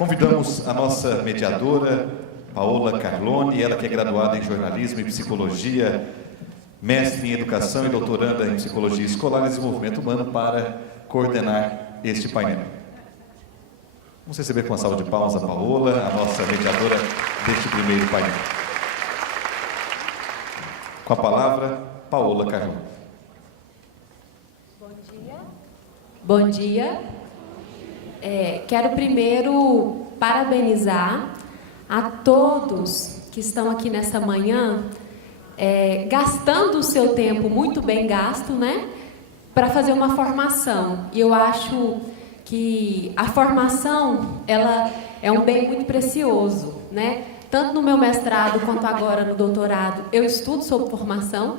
Convidamos a nossa mediadora, Paola Carlone, ela que é graduada em jornalismo e psicologia, mestre em educação e doutoranda em psicologia escolar e desenvolvimento humano, para coordenar este painel. Vamos receber com uma salva de palmas a Paola, a nossa mediadora deste primeiro painel. Com a palavra, Paola Carlone. Bom dia. Bom dia. Quero primeiro parabenizar a todos que estão aqui nessa manhã, gastando o seu tempo muito bem gasto, né, para fazer uma formação. E eu acho que a formação, ela é um bem muito precioso, né? Tanto no meu mestrado quanto agora no doutorado, eu estudo sobre formação.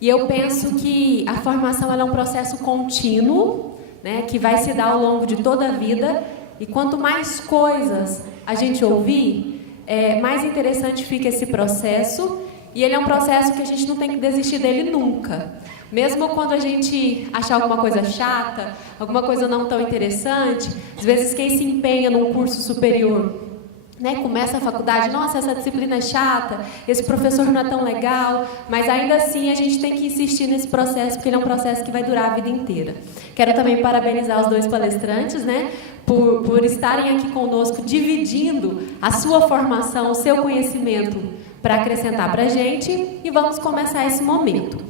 E eu penso que a formação ela é um processo contínuo, né, que vai se dar ao longo de toda a vida. E quanto mais coisas a gente ouvir, mais interessante fica esse processo. E ele é um processo que a gente não tem que desistir dele nunca. Mesmo quando a gente achar alguma coisa chata, alguma coisa não tão interessante, às vezes quem se empenha num curso superior, né, começa a faculdade, nossa, essa disciplina é chata, esse professor não é tão legal, mas ainda assim a gente tem que insistir nesse processo, porque ele é um processo que vai durar a vida inteira. Quero também parabenizar os dois palestrantes, né, por estarem aqui conosco, dividindo a sua formação, o seu conhecimento para acrescentar para a gente, e vamos começar esse momento.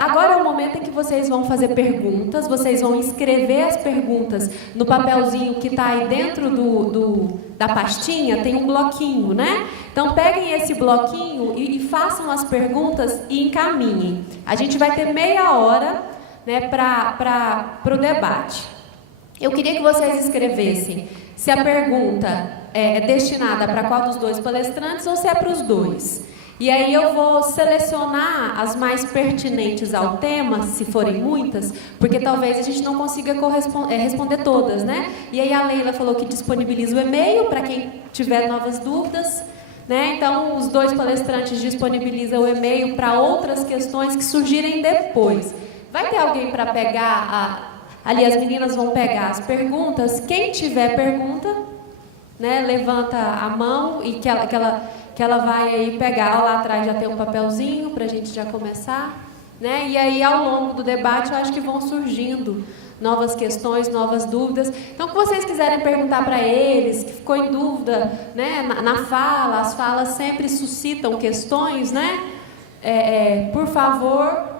Agora é o momento em que vocês vão fazer perguntas, vocês vão escrever as perguntas no papelzinho que está aí dentro da pastinha, tem um bloquinho, né? Então peguem esse bloquinho e façam as perguntas e encaminhem. A gente vai ter meia hora, né, para o debate. Eu queria que vocês escrevessem se a pergunta é destinada para qual dos dois palestrantes ou se é para os dois. E aí eu vou selecionar as mais pertinentes ao tema, se forem muitas, porque talvez a gente não consiga responder todas, né? E aí a Leila falou que disponibiliza o e-mail para quem tiver novas dúvidas, né? Então os dois palestrantes disponibilizam o e-mail para outras questões que surgirem depois. Vai ter alguém para pegar, ali as meninas vão pegar as perguntas. Quem tiver pergunta, né, levanta a mão e que ela vai aí pegar. Lá atrás já tem um papelzinho para a gente já começar, né? E aí ao longo do debate eu acho que vão surgindo novas questões, novas dúvidas. Então, o que vocês quiserem perguntar para eles, que ficou em dúvida, né, na fala, as falas sempre suscitam questões, né? Por favor,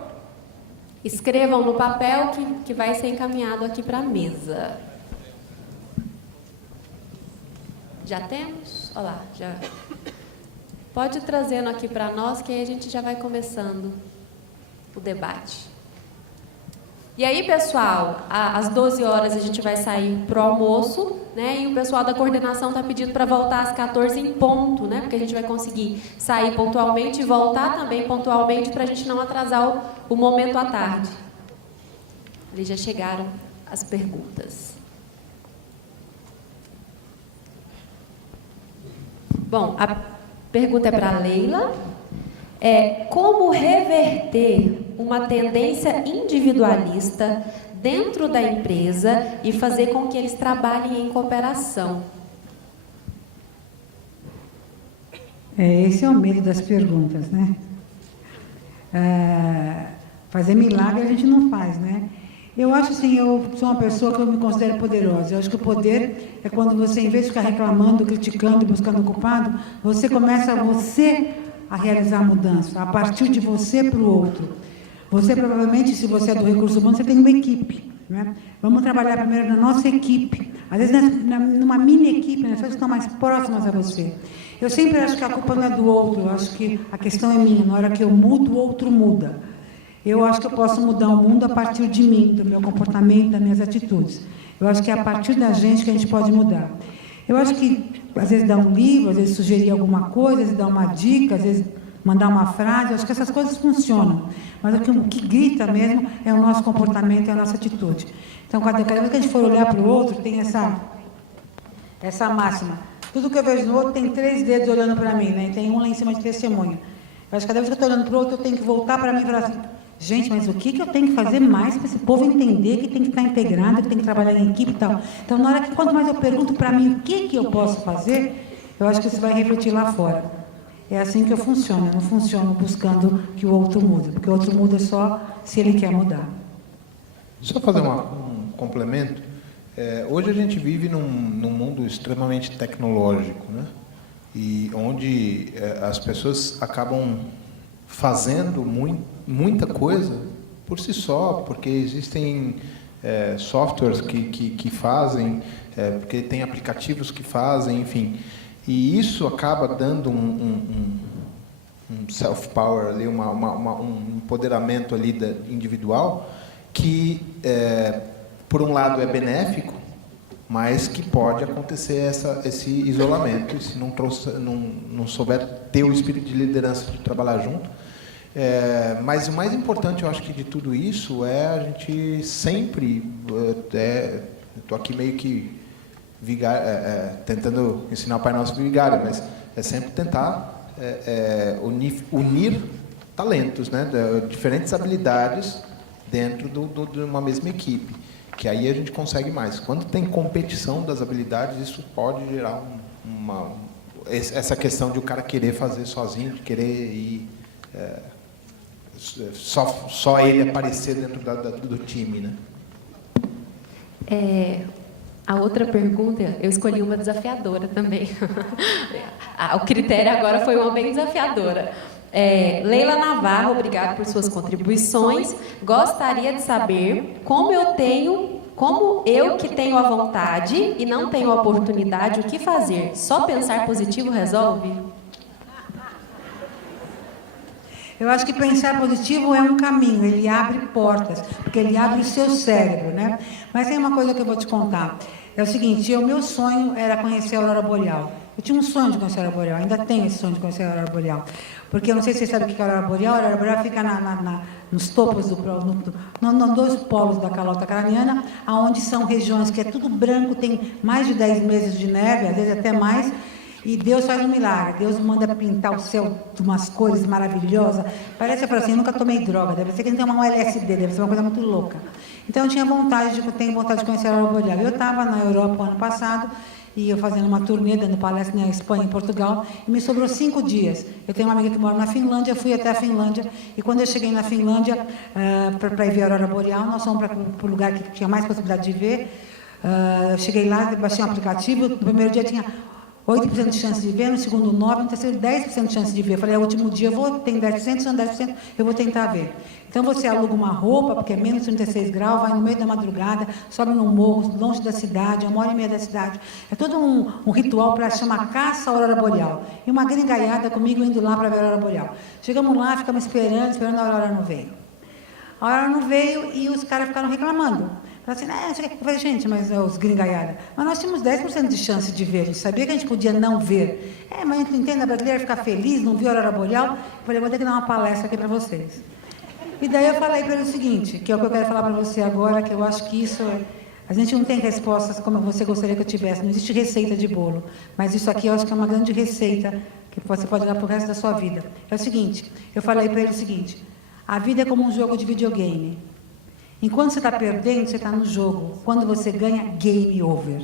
escrevam no papel que vai ser encaminhado aqui para a mesa. Já temos? Olha lá, já. Pode ir trazendo aqui para nós, que aí a gente já vai começando o debate. E aí, pessoal, às 12 horas a gente vai sair para o almoço, né? E o pessoal da coordenação está pedindo para voltar às 14 em ponto, né? Porque a gente vai conseguir sair pontualmente e voltar também pontualmente para a gente não atrasar o momento à tarde. Ali já chegaram as perguntas. Bom, a pergunta é para a Leila. Como reverter uma tendência individualista dentro da empresa e fazer com que eles trabalhem em cooperação? Esse é o medo das perguntas, né? Fazer milagre a gente não faz, né? Eu acho assim, eu sou uma pessoa que eu me considero poderosa. Eu acho que o poder é quando você, em vez de ficar reclamando, criticando, buscando culpado, você começa a realizar a mudança, a partir de você para o outro. Você, provavelmente, se você é do recurso humano, você tem uma equipe, né? Vamos trabalhar primeiro na nossa equipe. Às vezes, numa mini equipe, nas pessoas que estão mais próximas a você. Eu sempre acho que a culpa não é do outro, eu acho que a questão é minha. Na hora que eu mudo, o outro muda. Eu acho que eu posso mudar o mundo a partir de mim, do meu comportamento, das minhas atitudes. Eu acho que é a partir da gente que a gente pode mudar. Eu acho que, às vezes, dar um livro, às vezes sugerir alguma coisa, às vezes dar uma dica, às vezes mandar uma frase, eu acho que essas coisas funcionam. Mas o que grita mesmo é o nosso comportamento, é a nossa atitude. Então, cada vez que a gente for olhar para o outro, tem essa máxima. Tudo que eu vejo no outro tem 3 dedos olhando para mim, né? E tem um lá em cima de testemunha. Eu acho que cada vez que eu estou olhando para o outro, eu tenho que voltar para mim e falar assim, Gente, mas o que eu tenho que fazer mais para esse povo entender que tem que estar integrado, que tem que trabalhar em equipe e tal? Então, na hora que, quanto mais eu pergunto para mim o que eu posso fazer, eu acho que isso vai refletir lá fora. É assim que eu funciono. Eu não funciono buscando que o outro mude, porque o outro muda só se ele quer mudar. Só fazer um complemento. Hoje a gente vive num mundo extremamente tecnológico, né? E onde as pessoas acabam fazendo muita coisa por si só, porque existem softwares que fazem, porque tem aplicativos que fazem, enfim. E isso acaba dando um self-power ali, um empoderamento ali individual que, por um lado, é benéfico, mas que pode acontecer esse isolamento, se não souber ter o espírito de liderança de trabalhar junto. Mas o mais importante, eu acho que de tudo isso, é a gente sempre... Estou aqui meio que tentando ensinar o Pai Nosso vigário, mas é sempre tentar unir talentos, né, diferentes habilidades dentro de uma mesma equipe, que aí a gente consegue mais. Quando tem competição das habilidades, isso pode gerar essa questão de o cara querer fazer sozinho, de querer ir só ele aparecer dentro do time, né? A outra pergunta, eu escolhi uma desafiadora também. O critério agora foi uma bem desafiadora. Leila Navarro, obrigado por suas contribuições. Gostaria de saber como eu que tenho a vontade e não tenho a oportunidade, o que fazer? Só pensar positivo resolve? Eu acho que pensar positivo é um caminho, ele abre portas, porque ele abre o seu cérebro, né? Mas tem uma coisa que eu vou te contar. É o seguinte, o meu sonho era conhecer a Aurora Boreal. Eu tinha um sonho de conhecer a Aurora Boreal, ainda tenho esse sonho de conhecer a Aurora Boreal. Porque eu não sei se vocês sabem o que é a Aurora Boreal. A Aurora Boreal fica nos topos nos dois polos da calota craniana, onde são regiões que é tudo branco, tem mais de 10 meses de neve, às vezes até mais. E Deus faz um milagre. Deus manda pintar o céu de umas cores maravilhosas. Parece, eu falo assim, eu nunca tomei droga. Deve ser que não tem uma LSD, deve ser uma coisa muito louca. Então, eu tenho vontade de conhecer a Aurora Boreal. Eu estava na Europa ano passado, e eu fazendo uma turnê, dando palestra na Espanha e em Portugal, e me sobrou 5 dias. Eu tenho uma amiga que mora na Finlândia, fui até a Finlândia, e quando eu cheguei na Finlândia, para ir ver a Aurora Boreal, nós fomos para o lugar que tinha mais possibilidade de ver. Eu cheguei lá, baixei um aplicativo, no primeiro dia tinha 8% de chance de ver, no segundo 9%, no terceiro 10% de chance de ver. Eu falei, o último dia eu tenho 10%, se não 10%, eu vou tentar ver. Então, você aluga uma roupa, porque é menos 36 graus, vai no meio da madrugada, sobe num morro, longe da cidade, 1h30 da cidade. É todo um ritual para chamar Caça à Aurora Boreal. E uma gringaiada comigo indo lá para ver a Aurora Boreal. Chegamos lá, ficamos esperando, a Aurora não veio. A Aurora não veio e os caras ficaram reclamando. Falaram assim, eu falei, gente, mas os gringaiada. Mas nós tínhamos 10% de chance de ver, a gente sabia que a gente podia não ver. Mas a gente entende, a brasileira ficar feliz, não viu a Aurora Boreal. Eu falei, vou ter que dar uma palestra aqui para vocês. E daí eu falei para ele o seguinte, que é o que eu quero falar para você agora, que eu acho que isso a gente não tem respostas como você gostaria que eu tivesse, não existe receita de bolo. Mas isso aqui eu acho que é uma grande receita que você pode dar para o resto da sua vida. É o seguinte, eu falei para ele o seguinte, a vida é como um jogo de videogame. Enquanto você está perdendo, você está no jogo. Quando você ganha, game over.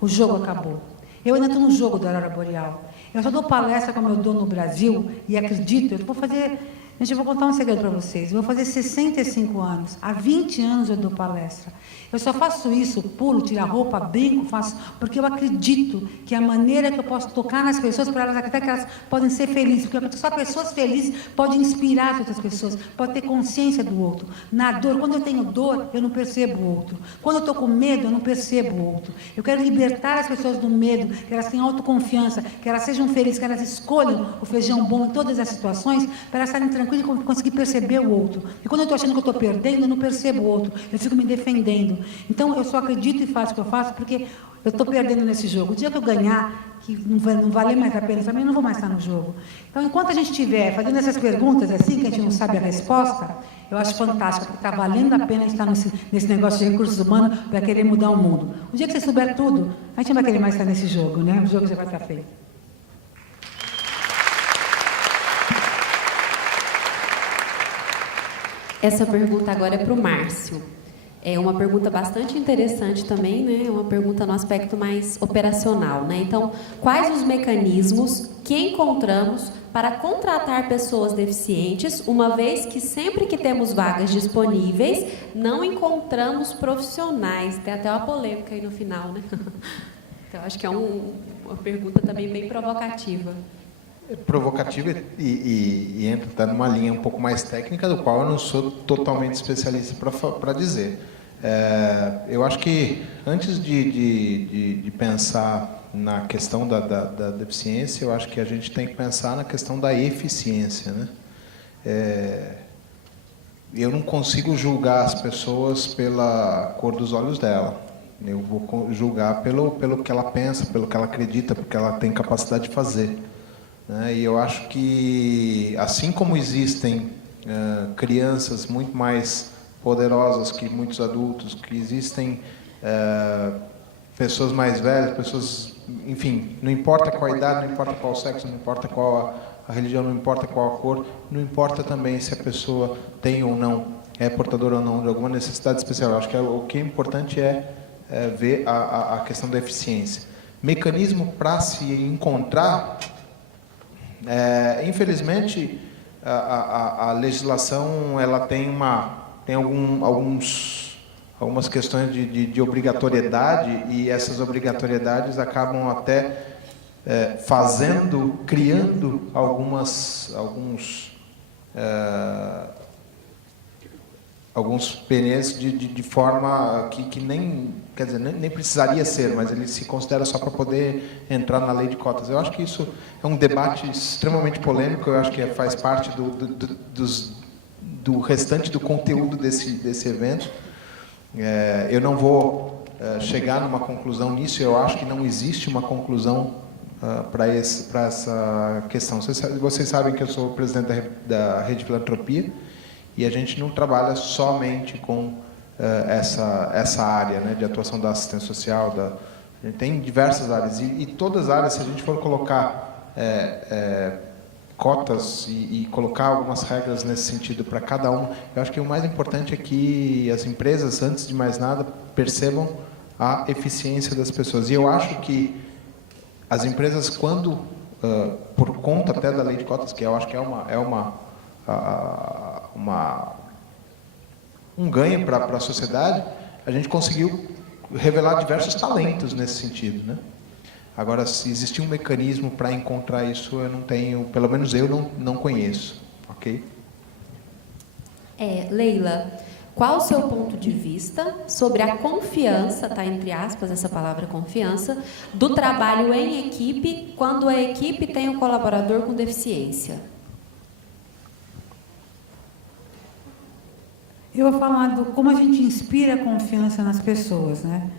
O jogo acabou. Eu ainda estou no jogo da Aurora Boreal. Eu só dou palestra como eu dou no Brasil, e acredito, eu vou fazer... Gente, eu vou contar um segredo para vocês. Eu vou fazer 65 anos. Há 20 anos eu dou palestra. Eu só faço isso, pulo, tiro a roupa, brinco, faço, porque eu acredito que a maneira que eu posso tocar nas pessoas, para elas acreditar que elas podem ser felizes, porque só pessoas felizes podem inspirar as outras pessoas, podem ter consciência do outro. Na dor, quando eu tenho dor, eu não percebo o outro. Quando eu estou com medo, eu não percebo o outro. Eu quero libertar as pessoas do medo, que elas tenham autoconfiança, que elas sejam felizes, que elas escolham o feijão bom em todas as situações, para elas estarem tranquilas e conseguir perceber o outro. E quando eu estou achando que eu estou perdendo, eu não percebo o outro. Eu fico me defendendo. Então, eu só acredito e faço o que eu faço porque eu estou perdendo nesse jogo. O dia que eu ganhar, que não valer mais a pena, também eu não vou mais estar no jogo. Então, enquanto a gente estiver fazendo essas perguntas assim, que a gente não sabe a resposta, eu acho fantástico, porque está valendo a pena a gente estar nesse negócio de recursos humanos para querer mudar o mundo. O dia que você souber tudo, a gente não vai querer mais estar nesse jogo, né? O jogo já vai estar feito. Essa pergunta agora é para o Márcio. É uma pergunta bastante interessante também, né? É uma pergunta no aspecto mais operacional, né? Então, quais os mecanismos que encontramos para contratar pessoas deficientes, uma vez que sempre que temos vagas disponíveis, não encontramos profissionais? Tem até uma polêmica aí no final, né? Então, acho que é uma pergunta também bem provocativa. Provocativa e entra até numa linha um pouco mais técnica, do qual eu não sou totalmente especialista para dizer. Eu acho que antes de pensar na questão da deficiência, eu acho que a gente tem que pensar na questão da eficiência, né? Eu não consigo julgar as pessoas pela cor dos olhos dela. Eu vou julgar pelo que ela pensa, pelo que ela acredita, pelo que ela tem capacidade de fazer. E eu acho que, assim como existem crianças muito mais poderosas que muitos adultos, que existem pessoas mais velhas, pessoas, enfim, não importa qual a idade, não importa qual o sexo, não importa qual a religião, não importa qual a cor, não importa também se a pessoa tem ou não, é portadora ou não de alguma necessidade especial. Eu acho que o que é importante é ver a questão da eficiência. Mecanismo para se encontrar, infelizmente, a legislação ela tem algumas questões de obrigatoriedade, e essas obrigatoriedades acabam até criando alguns pneus de forma que nem, quer dizer, nem precisaria ser, mas ele se considera só para poder entrar na lei de cotas. Eu acho que isso é um debate extremamente polêmico, eu acho que faz parte do restante do conteúdo desse evento. Eu não vou chegar numa conclusão nisso, eu acho que não existe uma conclusão para essa questão. Vocês sabem que eu sou o presidente da Rede Filantropia, e a gente não trabalha somente com essa área, né, de atuação da assistência social. A gente tem diversas áreas, e todas as áreas, se a gente for colocar cotas e colocar algumas regras nesse sentido para cada um, eu acho que o mais importante é que as empresas, antes de mais nada, percebam a eficiência das pessoas. E eu acho que as empresas, quando, por conta até da lei de cotas, que eu acho que um ganho para a sociedade, a gente conseguiu revelar diversos talentos nesse sentido, né? Agora, se existir um mecanismo para encontrar isso, eu não tenho, pelo menos eu não conheço, ok? Leila, qual o seu ponto de vista sobre a confiança, tá, entre aspas, essa palavra confiança, do trabalho em equipe, quando a equipe tem um colaborador com deficiência? Eu vou falar como a gente inspira a confiança nas pessoas, né?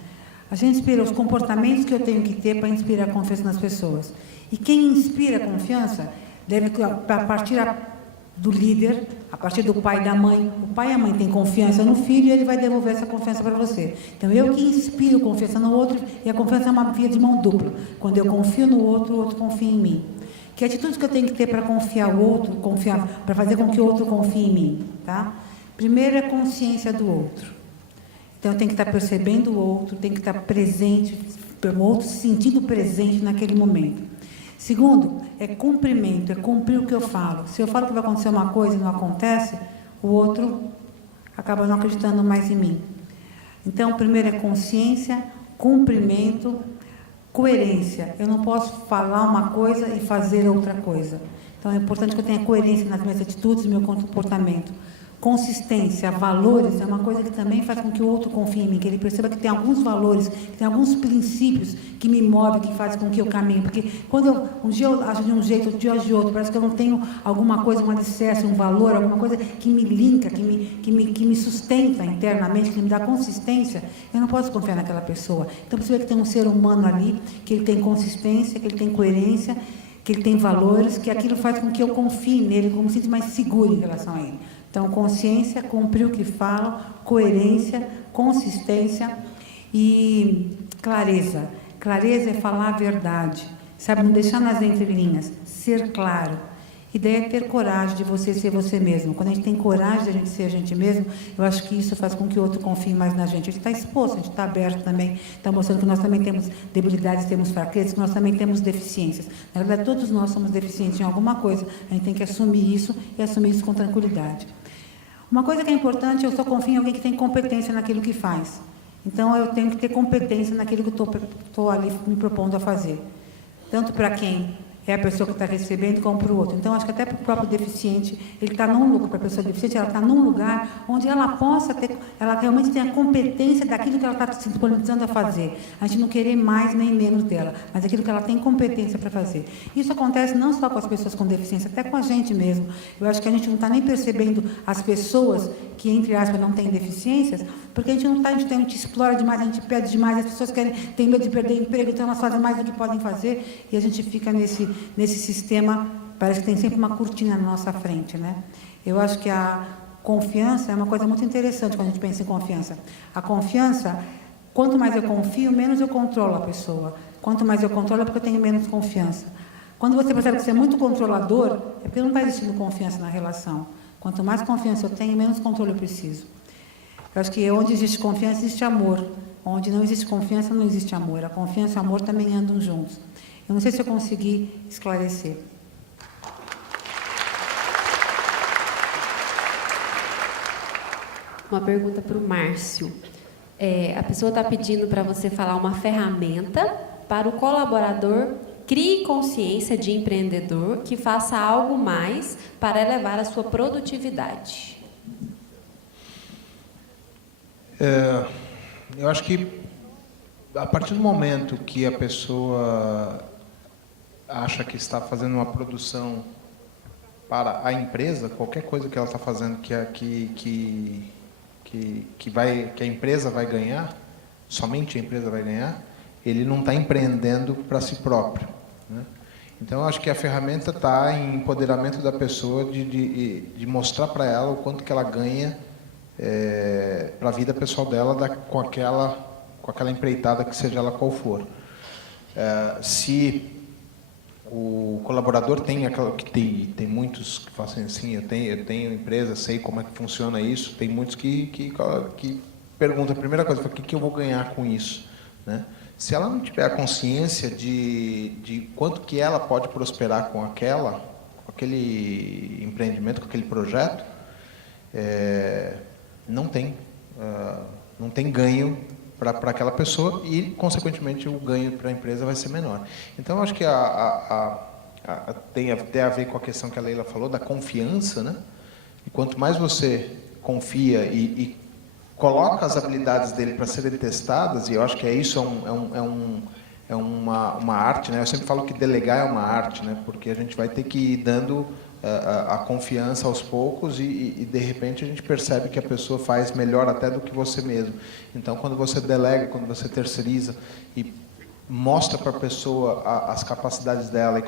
A gente inspira os comportamentos que eu tenho que ter para inspirar a confiança nas pessoas. E quem inspira a confiança deve, a partir do líder, a partir do pai e da mãe. O pai e a mãe têm confiança no filho, e ele vai devolver essa confiança para você. Então, eu que inspiro confiança no outro, e a confiança é uma via de mão dupla. Quando eu confio no outro, o outro confia em mim. Que atitudes que eu tenho que ter para confiar o outro, para fazer com que o outro confie em mim, tá? Primeiro é consciência do outro. Então, eu tenho que estar percebendo o outro, tenho que estar presente, o outro se sentindo presente naquele momento. Segundo, é cumprimento, é cumprir o que eu falo. Se eu falo que vai acontecer uma coisa e não acontece, o outro acaba não acreditando mais em mim. Então, primeiro é consciência, cumprimento, coerência. Eu não posso falar uma coisa e fazer outra coisa. Então, é importante que eu tenha coerência nas minhas atitudes e no meu comportamento. Consistência, valores, é uma coisa que também faz com que o outro confie em mim, que ele perceba que tem alguns valores, que tem alguns princípios que me movem, que fazem com que eu caminhe. Porque quando um dia eu acho de um jeito, outro dia eu acho de outro, parece que eu não tenho alguma coisa, um alicerce, um valor, alguma coisa que me linka, que me sustenta internamente, que me dá consistência, eu não posso confiar naquela pessoa. Então, precisa que tem um ser humano ali, que ele tem consistência, que ele tem coerência, que ele tem valores, que aquilo faz com que eu confie nele, que eu me sinta mais seguro em relação a ele. Então, consciência, cumprir o que falo, coerência, consistência e clareza. Clareza é falar a verdade, sabe? Não deixar nas entrelinhas, ser claro. ideia é ter coragem de você ser você mesmo. Quando a gente tem coragem de a gente ser a gente mesmo, eu acho que isso faz com que o outro confie mais na gente. A gente está exposto, a gente está aberto também, está mostrando que nós também temos debilidades, temos fraquezas, que nós também temos deficiências. Na verdade, todos nós somos deficientes em alguma coisa. A gente tem que assumir isso e assumir isso com tranquilidade. Uma coisa que é importante, eu só confio em alguém que tem competência naquilo que faz. Então, eu tenho que ter competência naquilo que estou ali me propondo a fazer. Tanto para quem é a pessoa que está recebendo, como para o outro. Então, acho que até para o próprio deficiente, ele está num lugar, para a pessoa deficiente, ela está num lugar onde ela possa ter, ela realmente tem a competência daquilo que ela está se disponibilizando a fazer. A gente não querer mais nem menos dela, mas aquilo que ela tem competência para fazer. Isso acontece não só com as pessoas com deficiência, até com a gente mesmo. Eu acho que a gente não está nem percebendo as pessoas que, entre aspas, não têm deficiências, porque a gente não está, a gente explora demais, a gente pede demais, as pessoas têm medo de perder emprego, então elas fazem mais do que podem fazer, e a gente fica nesse sistema, parece que tem sempre uma cortina na nossa frente, né? Eu acho que a confiança é uma coisa muito interessante quando a gente pensa em confiança. A confiança, quanto mais eu confio, menos eu controlo a pessoa. Quanto mais eu controlo, é porque eu tenho menos confiança. Quando você percebe que você é muito controlador, é porque não está existindo confiança na relação. Quanto mais confiança eu tenho, menos controle eu preciso. Eu acho que onde existe confiança, existe amor. Onde não existe confiança, não existe amor. A confiança e o amor também andam juntos. Eu não sei se eu consegui esclarecer. Uma pergunta para o Márcio. A pessoa está pedindo para você falar uma ferramenta para o colaborador crie consciência de empreendedor que faça algo mais para elevar a sua produtividade. Eu acho que a partir do momento que a pessoa acha que está fazendo uma produção para a empresa, qualquer coisa que ela está fazendo que a empresa vai ganhar, somente a empresa vai ganhar, ele não está empreendendo para si próprio, né? Então, eu acho que a ferramenta está em empoderamento da pessoa de mostrar para ela o quanto que ela ganha para a vida pessoal dela com aquela empreitada, que seja ela qual for. Se o colaborador tem muitos que fazem assim, eu tenho empresa, sei como é que funciona isso, tem muitos que perguntam, a primeira coisa, o que eu vou ganhar com isso, né? Se ela não tiver a consciência de quanto que ela pode prosperar com aquele empreendimento, com aquele projeto, não tem ganho para aquela pessoa e, consequentemente, o ganho para a empresa vai ser menor. Então, eu acho que tem até a ver com a questão que a Leila falou, da confiança, né? E quanto mais você confia e coloca as habilidades dele para serem testadas, e eu acho que isso é uma arte, né? Eu sempre falo que delegar é uma arte, né? Porque a gente vai ter que ir dando a confiança aos poucos e de repente a gente percebe que a pessoa faz melhor até do que você mesmo. Então, quando você delega, quando você terceiriza e mostra para a pessoa as capacidades dela e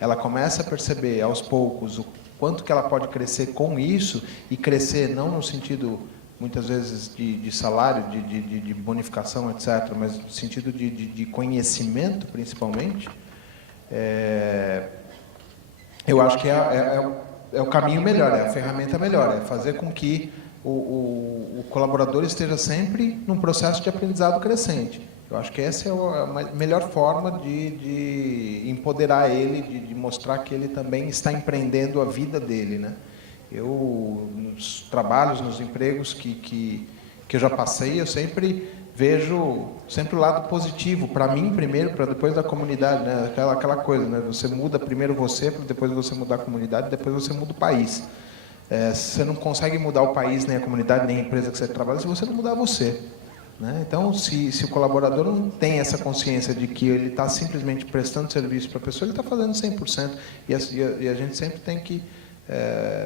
ela começa a perceber aos poucos o quanto que ela pode crescer com isso, e crescer não no sentido muitas vezes de salário, de bonificação, etc., mas no sentido de conhecimento, principalmente, eu acho que é o caminho melhor, é a ferramenta melhor, é fazer com que o colaborador esteja sempre num processo de aprendizado crescente. Eu acho que essa é a melhor forma de empoderar ele, de mostrar que ele também está empreendendo a vida dele, né? Eu, nos trabalhos, nos empregos que eu já passei, eu sempre vejo o lado positivo, para mim primeiro, para depois da comunidade, né? Aquela coisa, né? Você muda primeiro você, para depois você mudar a comunidade, depois você muda o país. Você não consegue mudar o país, nem a comunidade, nem a empresa que você trabalha, se você não mudar você, né? Então, se o colaborador não tem essa consciência de que ele está simplesmente prestando serviço para a pessoa, ele está fazendo 100%, e a gente sempre tem que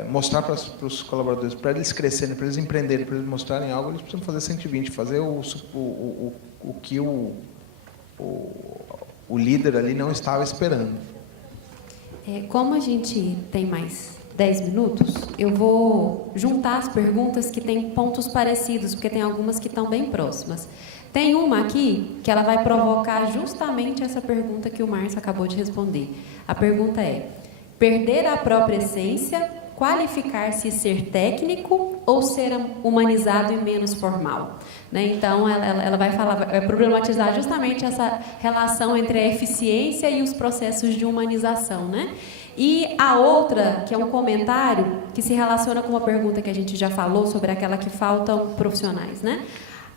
mostrar para os colaboradores, para eles crescerem, para eles empreenderem, para eles mostrarem algo, eles precisam fazer 120, fazer o que o líder ali não estava esperando. Como a gente tem mais 10 minutos, eu vou juntar as perguntas que têm pontos parecidos, porque tem algumas que estão bem próximas. Tem uma aqui que ela vai provocar justamente essa pergunta que o Márcio acabou de responder. A pergunta é: perder a própria essência, qualificar-se e ser técnico ou ser humanizado e menos formal, né? Então, ela vai problematizar justamente essa relação entre a eficiência e os processos de humanização, né? E a outra, que é um comentário que se relaciona com uma pergunta que a gente já falou sobre aquela que faltam profissionais, né?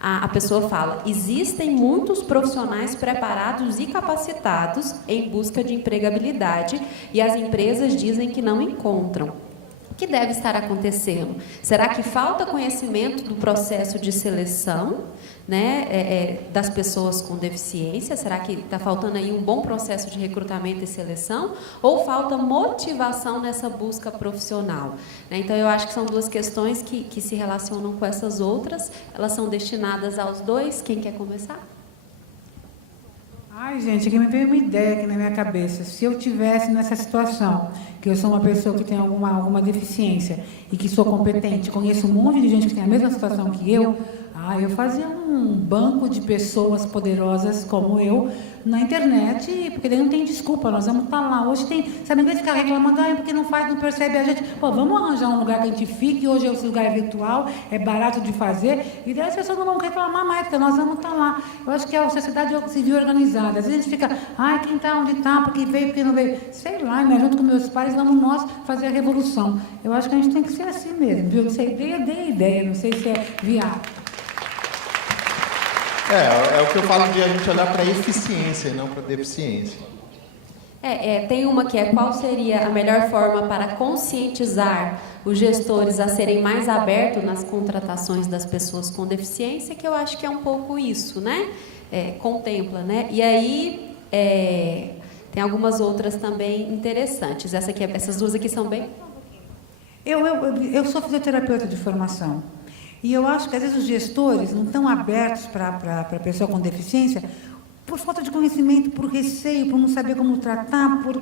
A pessoa fala: existem muitos profissionais preparados e capacitados em busca de empregabilidade e as empresas dizem que não encontram. O que deve estar acontecendo? Será que falta conhecimento do processo de seleção, né, das pessoas com deficiência? Será que está faltando aí um bom processo de recrutamento e seleção? Ou falta motivação nessa busca profissional? Né? Então, eu acho que são duas questões que se relacionam com essas outras. Elas são destinadas aos dois. Quem quer começar? Ai, gente, aqui me veio uma ideia aqui na minha cabeça. Se eu tivesse nessa situação, que eu sou uma pessoa que tem alguma deficiência e que sou competente, conheço um monte de gente que tem a mesma situação que eu fazia um banco de pessoas poderosas como eu na internet, porque daí não tem desculpa, nós vamos estar lá. Hoje tem, sabe, em vez de ficar reclamando, porque não faz, não percebe a gente, vamos arranjar um lugar que a gente fique, hoje esse lugar é virtual, é barato de fazer, e daí as pessoas não vão reclamar mais, porque nós vamos estar lá. Eu acho que é a sociedade civil organizada. Às vezes a gente fica, quem está, onde está, porque veio, porque não veio. Sei lá, né? Junto com meus pais, vamos nós fazer a revolução. Eu acho que a gente tem que ser assim mesmo, viu? Não sei, dei ideia, não sei se é viável. É o que eu falo de a gente olhar para a eficiência e não para a deficiência. Tem uma que é: qual seria a melhor forma para conscientizar os gestores a serem mais abertos nas contratações das pessoas com deficiência, que eu acho que é um pouco isso, né? Contempla, né? E aí, tem algumas outras também interessantes. Essas duas aqui são bem... Eu sou fisioterapeuta de formação. E eu acho que, às vezes, os gestores não estão abertos para a pessoa com deficiência por falta de conhecimento, por receio, por não saber como tratar, por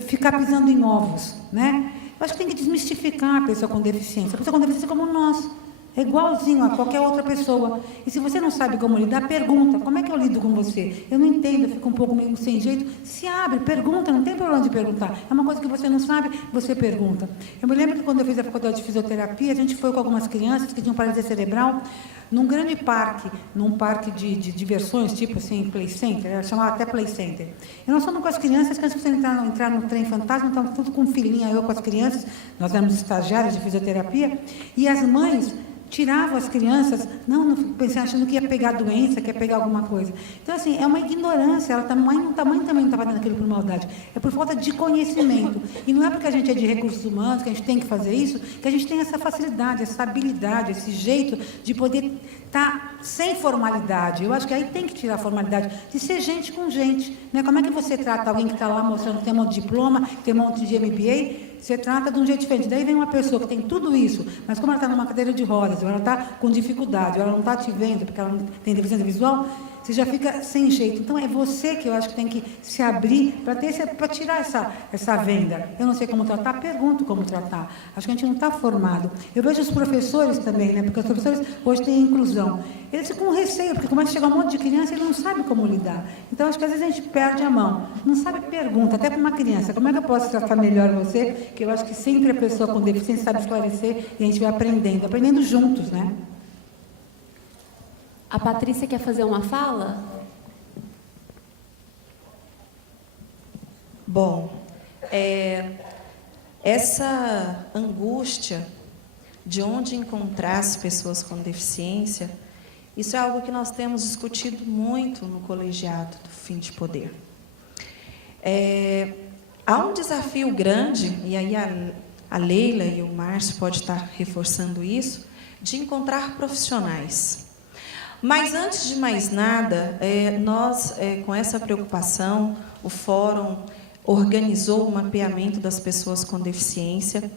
ficar pisando em ovos, né? Eu acho que tem que desmistificar a pessoa com deficiência. A pessoa com deficiência é como nós. É igualzinho a qualquer outra pessoa. E se você não sabe como lidar, pergunta. Como é que eu lido com você? Eu não entendo, eu fico um pouco meio sem jeito. Se abre, pergunta, não tem problema de perguntar. É uma coisa que você não sabe, você pergunta. Eu me lembro que quando eu fiz a faculdade de fisioterapia, a gente foi com algumas crianças que tinham paralisia cerebral num grande parque, num parque de diversões, tipo assim, play center, chamava até play center. E nós fomos com as crianças precisaram entrar no trem fantasma, estávamos tudo com filhinha, eu com as crianças, nós éramos estagiários de fisioterapia, e as mães tiravam as crianças, não pensei, achando que ia pegar doença, que ia pegar alguma coisa. Então, assim, é uma ignorância, o tamanho também não está fazendo aquilo por maldade, é por falta de conhecimento. E não é porque a gente é de recursos humanos, que a gente tem que fazer isso, que a gente tem essa facilidade, essa habilidade, esse jeito de poder estar sem formalidade. Eu acho que aí tem que tirar a formalidade, de ser gente com gente, né? Como é que você trata alguém que está lá mostrando que tem um monte de diploma, que tem um monte de MBA? Você trata de um jeito diferente. Daí vem uma pessoa que tem tudo isso, mas como ela está numa cadeira de rodas, ou ela está com dificuldade, ou ela não está te vendo porque ela não tem deficiência visual, você já fica sem jeito. Então, é você que eu acho que tem que se abrir para tirar essa venda. Eu não sei como tratar, pergunto como tratar. Acho que a gente não está formado. Eu vejo os professores também, né? Porque os professores hoje têm inclusão. Eles ficam com receio, porque começa a chegar um monte de criança e ele não sabe como lidar. Então, acho que às vezes a gente perde a mão. Não sabe, pergunta, até para uma criança, como é que eu posso tratar melhor você? Que eu acho que sempre a pessoa com deficiência sabe esclarecer e a gente vai aprendendo juntos, né? A Patrícia quer fazer uma fala? Bom, essa angústia de onde encontrar as pessoas com deficiência, isso é algo que nós temos discutido muito no colegiado do Fim de Poder. Há um desafio grande, e aí a Leila e o Márcio podem estar reforçando isso, de encontrar profissionais. Mas, antes de mais nada, nós, com essa preocupação, o Fórum organizou o mapeamento das pessoas com deficiência.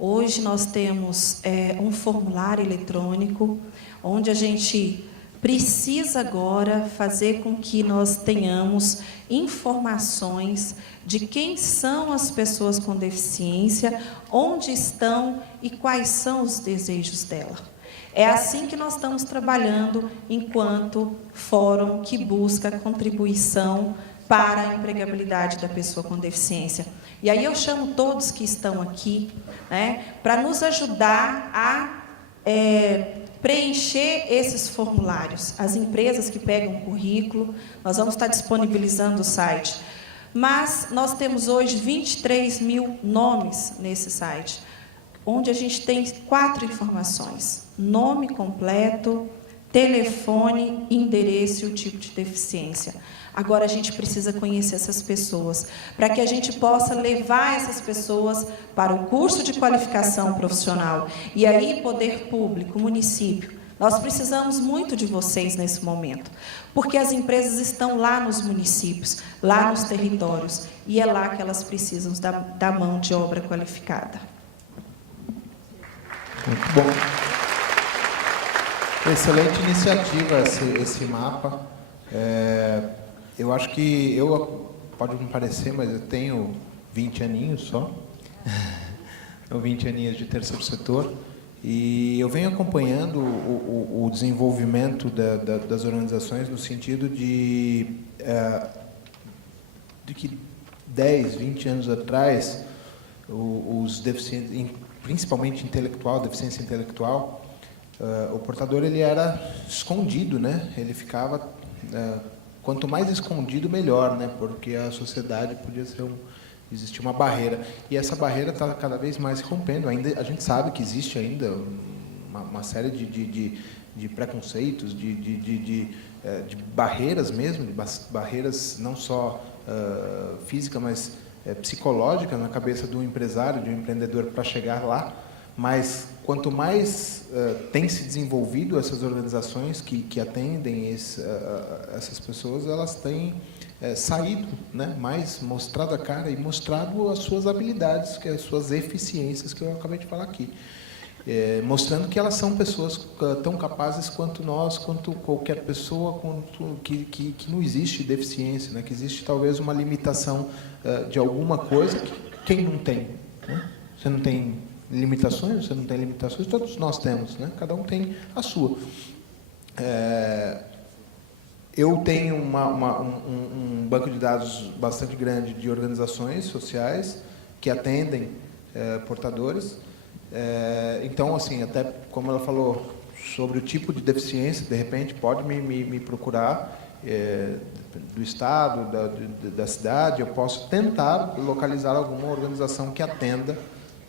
Hoje nós temos um formulário eletrônico, onde a gente precisa agora fazer com que nós tenhamos informações de quem são as pessoas com deficiência, onde estão e quais são os desejos dela. É assim que nós estamos trabalhando enquanto fórum que busca contribuição para a empregabilidade da pessoa com deficiência. E aí eu chamo todos que estão aqui, né, para nos ajudar a preencher esses formulários. As empresas que pegam o currículo, nós vamos estar disponibilizando o site. Mas nós temos hoje 23 mil nomes nesse site, onde a gente tem 4 informações: nome completo, telefone, endereço e o tipo de deficiência. Agora, a gente precisa conhecer essas pessoas, para que a gente possa levar essas pessoas para o curso de qualificação profissional. E aí, poder público, município, nós precisamos muito de vocês nesse momento, porque as empresas estão lá nos municípios, lá nos territórios, e é lá que elas precisam da mão de obra qualificada. Muito bom. Excelente iniciativa esse mapa. Eu acho que pode não parecer, mas eu tenho 20 aninhos só. Tenho 20 aninhos de terceiro setor. E eu venho acompanhando o desenvolvimento das organizações no sentido de que 10, 20 anos atrás, os deficientes, principalmente deficiência intelectual, o portador ele era escondido, né? Ele ficava, quanto mais escondido, melhor, né? Porque a sociedade podia ser existia uma barreira. E essa barreira está cada vez mais se rompendo. Ainda, a gente sabe que existe ainda uma série de preconceitos, de barreiras mesmo, de barreiras não só físicas, mas psicológicas na cabeça do empresário, de um empreendedor para chegar lá. Mas quanto mais tem se desenvolvido essas organizações que atendem essas pessoas, elas têm saído, né, mais mostrado a cara e mostrado as suas habilidades, as suas eficiências, que eu acabei de falar aqui. Mostrando que elas são pessoas tão capazes quanto nós, quanto qualquer pessoa, que não existe deficiência, né, que existe talvez uma limitação de alguma coisa que quem não tem, né? Você não tem limitações, você não tem limitações, todos nós temos, né? Cada um tem a sua. Eu tenho um banco de dados bastante grande de organizações sociais que atendem portadores. Então, assim, até como ela falou sobre o tipo de deficiência, de repente pode me procurar do estado, da cidade. Eu posso tentar localizar alguma organização que atenda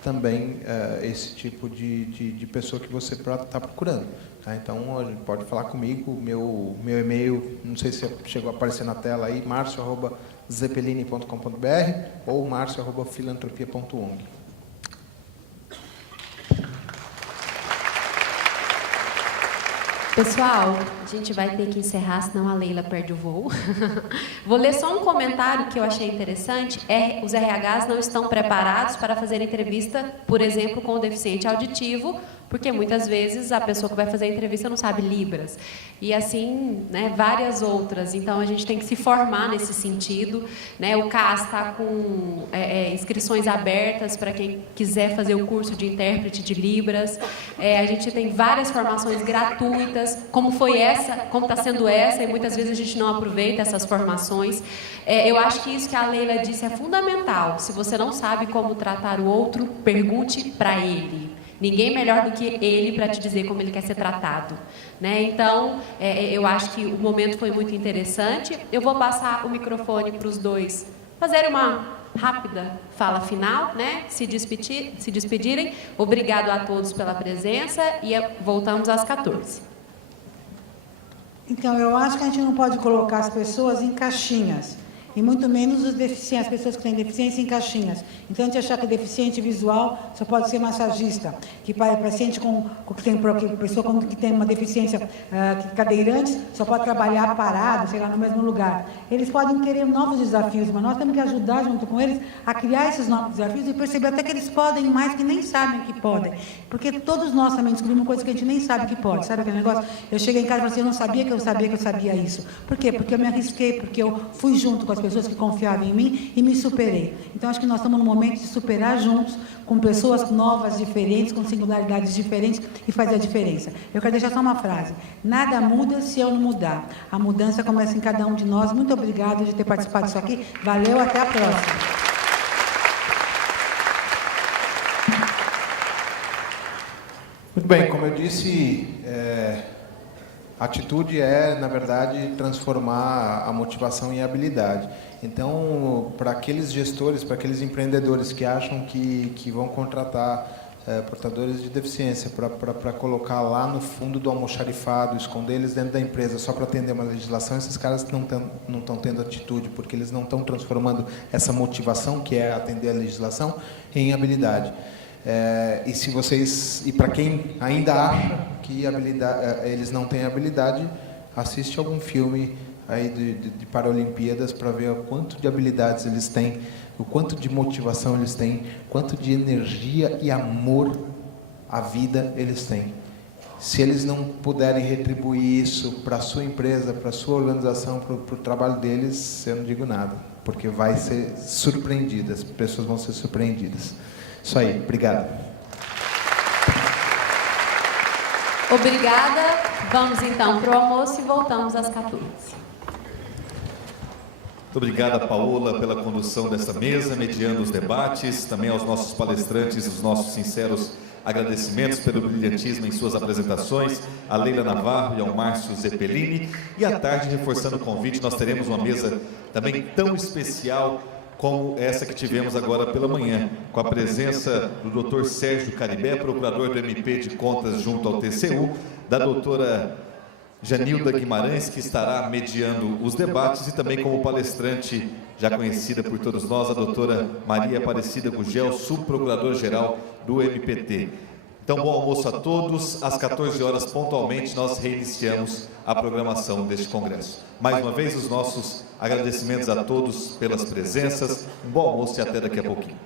também esse tipo de pessoa que você está procurando. Tá? Então, a gente pode falar comigo, meu e-mail, não sei se chegou a aparecer na tela aí, marcio@zeppelini.com.br ou marcio@filantropia.ong. Pessoal, a gente vai ter que encerrar, senão a Leila perde o voo. Vou ler só um comentário que eu achei interessante. Os RHs não estão preparados para fazer entrevista, por exemplo, com o deficiente auditivo, porque muitas vezes a pessoa que vai fazer a entrevista não sabe Libras. E assim, né, várias outras. Então, a gente tem que se formar nesse sentido. Né? O CAS está com inscrições abertas para quem quiser fazer o curso de intérprete de Libras. A gente tem várias formações gratuitas, como foi essa, como está sendo essa, e muitas vezes a gente não aproveita essas formações. Eu acho que isso que a Leila disse é fundamental. Se você não sabe como tratar o outro, pergunte para ele. Ninguém melhor do que ele para te dizer como ele quer ser tratado. Né? Então, eu acho que o momento foi muito interessante. Eu vou passar o microfone para os dois fazerem uma rápida fala final, né? Se despedirem. Obrigado a todos pela presença e voltamos às 14. Então, eu acho que a gente não pode colocar as pessoas em caixinhas. E muito menos os deficientes, as pessoas que têm deficiência em caixinhas. Então, a gente achar que deficiente visual só pode ser massagista, que paciente pessoa que tem uma deficiência cadeirante só pode trabalhar parado, sei lá, no mesmo lugar. Eles podem querer novos desafios, mas nós temos que ajudar junto com eles a criar esses novos desafios e perceber até que eles podem mais que nem sabem que podem. Porque todos nós também descobrimos coisas que a gente nem sabe que pode. Sabe aquele negócio? Eu cheguei em casa e falei assim, eu não sabia que eu sabia isso. Por quê? Porque eu me arrisquei, porque eu fui junto com as pessoas que confiavam em mim e me superei. Então, acho que nós estamos no momento de superar juntos, com pessoas novas, diferentes, com singularidades diferentes e fazer a diferença. Eu quero deixar só uma frase: nada muda se eu não mudar. A mudança começa em cada um de nós. Muito obrigada de ter participado disso aqui. Valeu, até a próxima. Muito bem, como eu disse, a atitude é, na verdade, transformar a motivação em habilidade. Então, para aqueles gestores, para aqueles empreendedores que acham que vão contratar portadores de deficiência para colocar lá no fundo do almoxarifado, esconder eles dentro da empresa só para atender uma legislação, esses caras não estão tendo atitude, porque eles não estão transformando essa motivação, que é atender a legislação, em habilidade. E para quem ainda acha que eles não têm habilidade, assiste algum filme aí de Paralimpíadas para ver o quanto de habilidades eles têm, o quanto de motivação eles têm, quanto de energia e amor à vida eles têm. Se eles não puderem retribuir isso para a sua empresa, para a sua organização, para o trabalho deles, eu não digo nada, porque vai ser surpreendido, as pessoas vão ser surpreendidas. Isso aí, obrigado. Obrigada. Vamos então para o almoço e voltamos às 14h. Muito obrigada, Paola, pela condução desta mesa, mediando os debates, também aos nossos palestrantes, os nossos sinceros agradecimentos pelo brilhantismo em suas apresentações, a Leila Navarro e ao Márcio Zeppelini. E à tarde, reforçando o convite, nós teremos uma mesa também tão especial como essa que tivemos agora pela manhã, com a presença do Dr. Sérgio Caribé, procurador do MP de Contas junto ao TCU, da doutora Janilda Guimarães, que estará mediando os debates, e também como palestrante, já conhecida por todos nós, a doutora Maria Aparecida Gugel, subprocuradora-geral do MPT. Então, bom almoço a todos. Às 14h pontualmente, nós reiniciamos a programação deste congresso. Mais uma vez, os nossos agradecimentos a todos pelas presenças. Um bom almoço e até daqui a pouquinho.